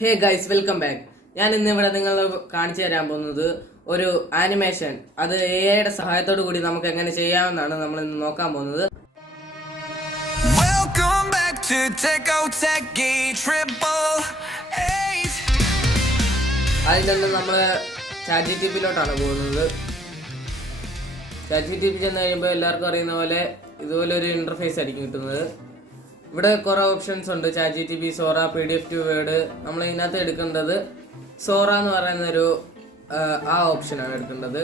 Hey guys, welcome back. ഞാൻ ഇന്ന് ഇവിടെ നിങ്ങൾ കാണിച്ചു തരാൻ പോകുന്നത് ഒരു ആനിമേഷൻ. അത് എഐയുടെ സഹായത്തോടു കൂടി നമുക്ക് എങ്ങനെ ചെയ്യാമെന്നാണ് നമ്മൾ ഇന്ന് നോക്കാൻ പോകുന്നത്. അതിൽ നിന്ന് നമ്മൾ ChatGPTയിലോട്ടാണ് പോകുന്നത്. ChatGPT ചെന്ന് കഴിയുമ്പോൾ എല്ലാവർക്കും അറിയുന്ന പോലെ ഇതുപോലെ ഒരു ഇന്റർഫേസ് ആയിരിക്കും കിട്ടുന്നത്. ഇവിടെ കുറേ ഓപ്ഷൻസ് ഉണ്ട്. ChatGPT, സോറ, PDF to word. നമ്മൾ ഇതിനകത്ത് എടുക്കേണ്ടത് സോറ എന്ന് പറയുന്നൊരു ആ ഓപ്ഷനാണ് എടുക്കേണ്ടത്.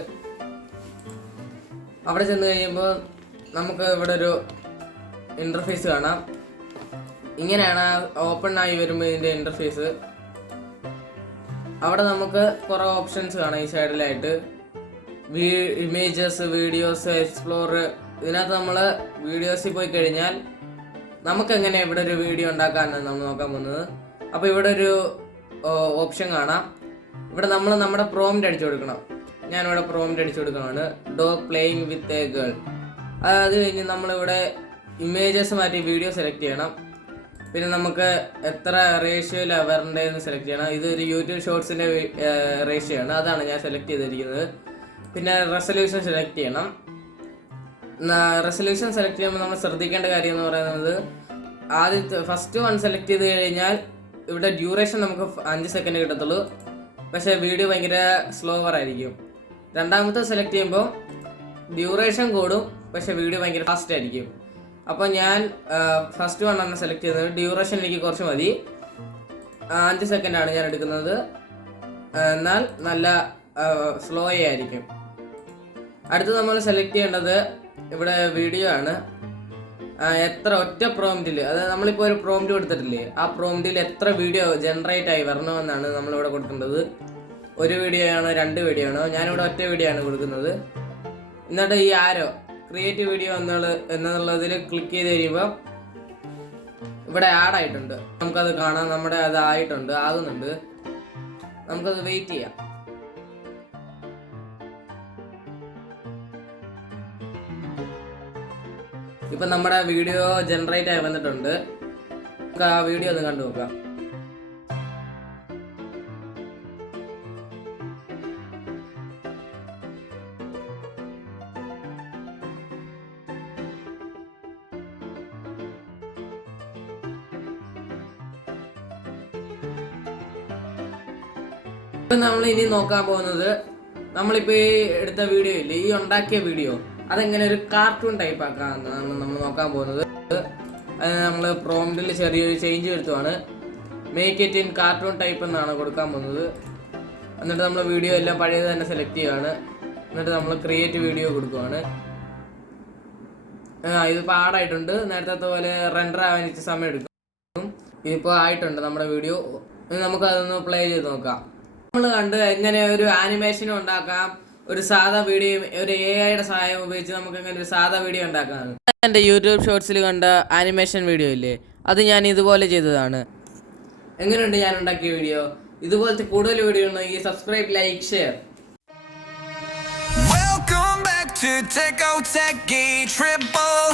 അവിടെ ചെന്ന് കഴിയുമ്പോൾ നമുക്ക് ഇവിടെ ഒരു ഇൻ്റർഫേസ് കാണാം. ഇങ്ങനെയാണ് ഓപ്പൺ ആയി വരുമ്പോൾ ഇതിൻ്റെ ഇൻ്റർഫേസ്. അവിടെ നമുക്ക് കുറേ ഓപ്ഷൻസ് കാണാം. ഈ സൈഡിലായിട്ട് ഇമേജസ്, വീഡിയോസ്, എക്സ്പ്ലോർ. ഇതിനകത്ത് നമ്മൾ വീഡിയോസിൽ പോയി കഴിഞ്ഞാൽ നമുക്കെങ്ങനെ ഇവിടെ ഒരു വീഡിയോ ഉണ്ടാക്കാനാണ് നമ്മൾ നോക്കാൻ പോകുന്നത്. അപ്പോൾ ഇവിടെ ഒരു ഓപ്ഷൻ കാണാം. ഇവിടെ നമ്മൾ നമ്മുടെ പ്രോംപ്റ്റ് അടിച്ചു കൊടുക്കണം. ഞാനിവിടെ പ്രോംപ്റ്റ് അടിച്ചു കൊടുക്കുകയാണ്, dog playing with a girl. അത് കഴിഞ്ഞ് നമ്മളിവിടെ ഇമേജസ് മാറ്റി വീഡിയോ സെലക്ട് ചെയ്യണം. പിന്നെ നമുക്ക് എത്ര റേഷ്യോയിലാണ് വരേണ്ടതെന്ന് സെലക്ട് ചെയ്യണം. ഇതൊരു യൂട്യൂബ് ഷോർട്സിൻ്റെ റേഷ്യോ ആണ്, അതാണ് ഞാൻ സെലക്ട് ചെയ്തിരിക്കുന്നത്. പിന്നെ റെസൊല്യൂഷൻ സെലക്ട് ചെയ്യണം. റെസൊല്യൂഷൻ സെലക്ട് ചെയ്യുമ്പോൾ നമ്മൾ ശ്രദ്ധിക്കേണ്ട കാര്യം എന്ന് പറയുന്നത്, ആദ്യത്തെ ഫസ്റ്റ് വൺ സെലക്ട് ചെയ്ത് കഴിഞ്ഞാൽ ഇവിടെ ഡ്യൂറേഷൻ നമുക്ക് 5 സെക്കൻഡ് കിട്ടത്തുള്ളൂ. പക്ഷേ വീഡിയോ ഭയങ്കര സ്ലോവർ ആയിരിക്കും. രണ്ടാമത്തെ സെലക്ട് ചെയ്യുമ്പോൾ ഡ്യൂറേഷൻ കൂടും, പക്ഷേ വീഡിയോ ഭയങ്കര ഫാസ്റ്റ് ആയിരിക്കും. അപ്പോൾ ഞാൻ ഫസ്റ്റ് വൺ ആണ് സെലക്ട് ചെയ്യുന്നത്. ഡ്യൂറേഷൻ എനിക്ക് കുറച്ച് മതി, 5 സെക്കൻഡാണ് ഞാൻ എടുക്കുന്നത്. എന്നാൽ നല്ല സ്ലോ ആയിരിക്കും. അടുത്ത് നമ്മൾ സെലക്ട് ചെയ്യേണ്ടത് ഇവിടെ വീഡിയോ ആണ്. എത്ര ഒറ്റ പ്രോംപ്റ്റിൽ, അതായത് നമ്മളിപ്പോൾ ഒരു പ്രോംപ്റ്റ് കൊടുത്തിട്ടില്ലേ, ആ പ്രോംപ്റ്റിൽ എത്ര വീഡിയോ ജനറേറ്റ് ആയി വരണമെന്നാണ് നമ്മളിവിടെ കൊടുക്കേണ്ടത്. ഒരു വീഡിയോ ആണോ 2 വീഡിയോ ആണോ? ഞാനിവിടെ ഒറ്റ വീഡിയോ ആണ് കൊടുക്കുന്നത്. എന്നിട്ട് ഈ ആരോ ക്രിയേറ്റ് വീഡിയോ എന്നുള്ളതിൽ ക്ലിക്ക് ചെയ്ത് കഴിയുമ്പോൾ ഇവിടെ ആഡ് ആയിട്ടുണ്ട്. നമുക്കത് കാണാം, നമ്മുടെ അത് ആകുന്നുണ്ട്. നമുക്കത് വെയിറ്റ് ചെയ്യാം. ഇപ്പം നമ്മുടെ വീഡിയോ ജനറേറ്റ് ആയി വന്നിട്ടുണ്ട്. നമുക്ക് ആ വീഡിയോ ഒന്ന് കണ്ടു നോക്കാം. ഇപ്പം നമ്മൾ ഇനി നോക്കാൻ പോകുന്നത്, നമ്മളിപ്പോൾ ഈ എടുത്ത വീഡിയോ ഇല്ലേ, ഈ ഉണ്ടാക്കിയ വീഡിയോ അതെങ്ങനെ ഒരു കാർട്ടൂൺ ടൈപ്പ് ആക്കാമെന്നാണ് നമ്മൾ നോക്കാൻ പോകുന്നത്. അത് നമ്മൾ പ്രോംപ്റ്റിൽ ചെറിയൊരു ചേഞ്ച് വരുത്തുവാണ്. Make it in cartoon type എന്നാണ് കൊടുക്കാൻ പോകുന്നത്. എന്നിട്ട് നമ്മൾ വീഡിയോ എല്ലാം പഴയത് തന്നെ സെലക്ട് ചെയ്യുകയാണ്. എന്നിട്ട് നമ്മൾ ക്രിയേറ്റ് വീഡിയോ കൊടുക്കുവാണ്. ഇതിപ്പോൾ ആഡായിട്ടുണ്ട്. നേരത്തെ പോലെ റെൻഡർ ആവാൻ ഇച്ചിരി സമയം എടുക്കും. ഇതിപ്പോൾ ആയിട്ടുണ്ട് നമ്മുടെ വീഡിയോ. നമുക്കതൊന്ന് പ്ലേ ചെയ്ത് നോക്കാം. നമ്മൾ കണ്ട് എങ്ങനെ ഒരു ആനിമേഷനും ഉണ്ടാക്കാം, ഒരു സാധാ വീഡിയോ, ഒരു എഐയുടെ സഹായം ഉപയോഗിച്ച് നമുക്ക് എങ്ങനെ ഒരു സാധാ വീഡിയോ ഉണ്ടാക്കാം. എൻ്റെ യൂട്യൂബ് ഷോർട്സിൽ കണ്ട ആനിമേഷൻ വീഡിയോ ഇല്ലേ, അത് ഞാൻ ഇതുപോലെ ചെയ്തതാണ്. എങ്ങനെയുണ്ട് ഞാൻ ഉണ്ടാക്കിയ വീഡിയോ? ഇതുപോലത്തെ കൂടുതൽ വീഡിയോ ഉണ്ടെങ്കിൽ subscribe, like, share. Welcome back to Tech O Techie Triple.